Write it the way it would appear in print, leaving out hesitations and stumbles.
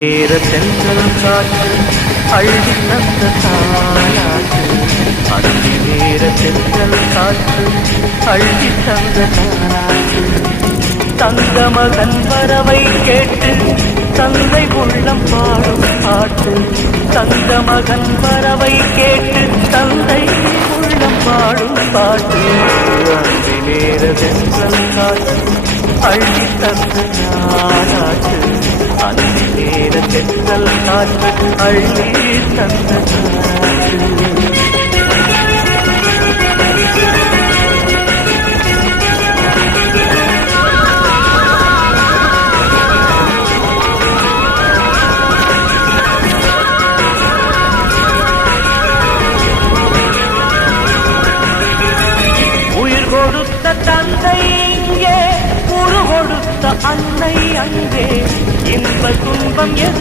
ஏற சென்றல் காற்று அள்ளி தந்த தாலாட்டு அந்தி வேற சென்றல் காற்று அள்ளி தந்த தாலாட்டு தங்க மகன் வரவை கேட்டு தந்தை உள்ளம் பாடும் பாட்டு தங்க மகன் வரவை கேட்டு தந்தை உள்ளம் பாடும் பாட்டு அந்தி வேற சென்றல் காற்று அள்ளி தந்த தாலாட்டு அந்தி வேற சென்றல் காற்று அள்ளி தந்த தாலாட்டு கொடுத்த தந்தை இங்கே உரு கொடுத்த அன்னை அங்கே இன்ப துன்பம்